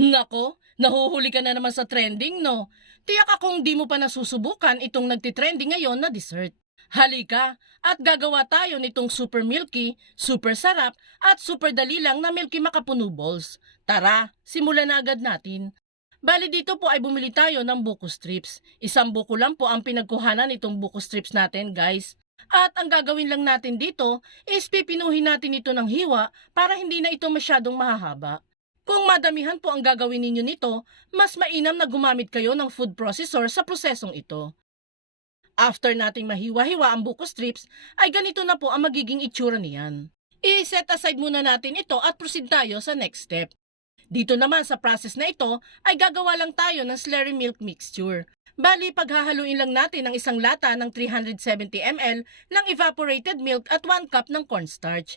Nako, nahuhuli ka na naman sa trending, no? Tiyak akong di mo pa nasusubukan itong nagtitrending ngayon na dessert. Halika at gagawa tayo nitong super milky, super sarap at super dali lang na milky makapuno balls. Tara, simulan na agad natin. Bali dito po ay bumili tayo ng buko strips. Isang buko lang po ang pinagkuhanan nitong buko strips natin guys. At ang gagawin lang natin dito is pipinuhin natin ito ng hiwa para hindi na ito masyadong mahahaba. Kung madamihan po ang gagawin ninyo nito, mas mainam na gumamit kayo ng food processor sa prosesong ito. After nating mahiwa-hiwa ang buko strips, ay ganito na po ang magiging itsura niyan. I-set aside muna natin ito at proceed tayo sa next step. Dito naman sa process na ito ay gagawa lang tayo ng slurry milk mixture. Bali, paghahaluin lang natin ang isang lata ng 370 ml ng evaporated milk at 1 cup ng cornstarch.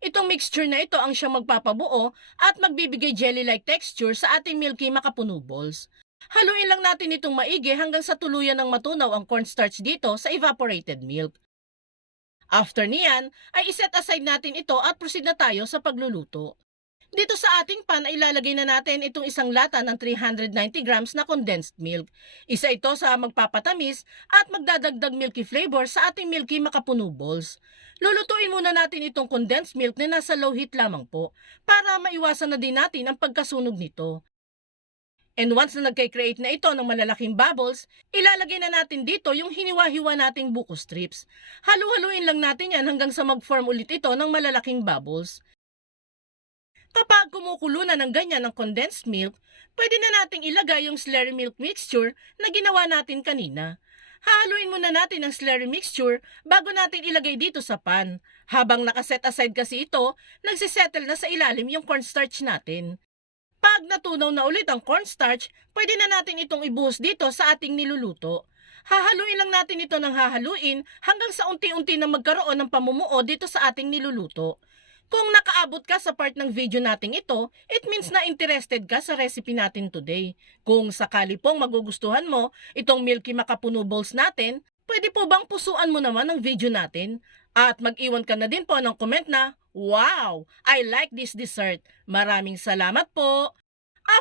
Itong mixture na ito ang siyang magpapabuo at magbibigay jelly-like texture sa ating milky makapuno balls. Haluin lang natin itong maigi hanggang sa tuluyan ng matunaw ang cornstarch dito sa evaporated milk. After niyan, ay iset aside natin ito at proceed na tayo sa pagluluto. Dito sa ating pan ay ilalagay na natin itong isang lata ng 390 grams na condensed milk. Isa ito sa magpapatamis at magdadagdag milky flavor sa ating milky makapuno balls. Lulutuin muna natin itong condensed milk na nasa low heat lamang po para maiwasan na din natin ang pagkasunog nito. And once na nagkay-create na ito ng malalaking bubbles, ilalagay na natin dito yung hiniwa-hiwa nating buko strips. Halu-haluin lang natin yan hanggang sa mag-form ulit ito ng malalaking bubbles. Kumukulo na ng ganyan ng condensed milk, pwede na nating ilagay yung slurry milk mixture na ginawa natin kanina. Hahaluin muna natin ang slurry mixture bago natin ilagay dito sa pan. Habang nakaset aside kasi ito, nagsisettle na sa ilalim yung cornstarch natin. Pag natunaw na ulit ang cornstarch, pwede na natin itong ibuhos dito sa ating niluluto. Hahaluin lang natin ito ng hahaluin hanggang sa unti-unti na magkaroon ng pamumuo dito sa ating niluluto. Kung nakaabot ka sa part ng video nating ito, it means na interested ka sa recipe natin today. Kung sakali pong magugustuhan mo itong milky makapuno balls natin, pwede po bang pusuan mo naman ang video natin? At mag-iwan ka na din po ng comment na, Wow! I like this dessert. Maraming salamat po!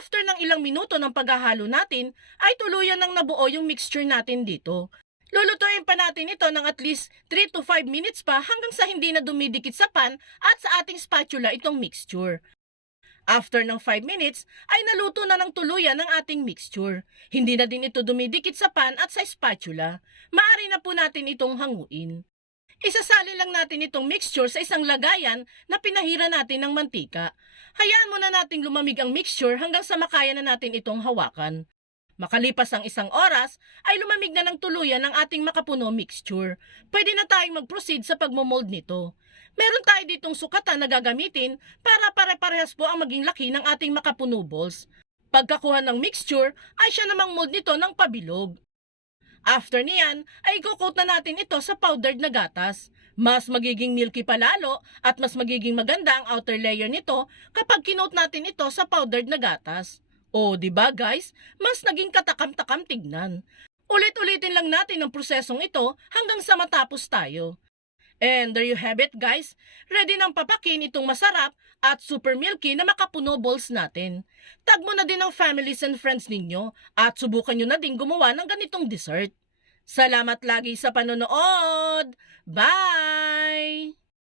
After ng ilang minuto ng paghahalo natin, ay tuluyan nang nabuo yung mixture natin dito. Lulutuin pa natin ito ng at least 3 to 5 minutes pa hanggang sa hindi na dumidikit sa pan at sa ating spatula itong mixture. After ng 5 minutes, ay naluto na ng tuluyan ng ating mixture. Hindi na din ito dumidikit sa pan at sa spatula. Maari na po natin itong hanguin. Isasali lang natin itong mixture sa isang lagayan na pinahira natin ng mantika. Hayaan muna nating lumamig ang mixture hanggang sa makaya na natin itong hawakan. Makalipas ang isang oras, ay lumamig na ng tuluyan ang ating makapuno mixture. Pwede na tayong mag-proceed sa pagmomold nito. Meron tayo ditong sukatan na gagamitin para pare-parehas po ang maging laki ng ating makapuno balls. Pagkakuha ng mixture, ay siya namang mold nito ng pabilog. After niyan, ay ikukot na natin ito sa powdered na gatas. Mas magiging milky palalo at mas magiging maganda ang outer layer nito kapag kinot natin ito sa powdered na gatas. O, di ba guys? Mas naging katakam-takam tignan. Ulit-ulitin lang natin ang prosesong ito hanggang sa matapos tayo. And there you have it guys. Ready nang papakin itong masarap at super milky na makapuno balls natin. Tag mo na din ang families and friends ninyo at subukan nyo na din gumawa ng ganitong dessert. Salamat lagi sa panonood! Bye!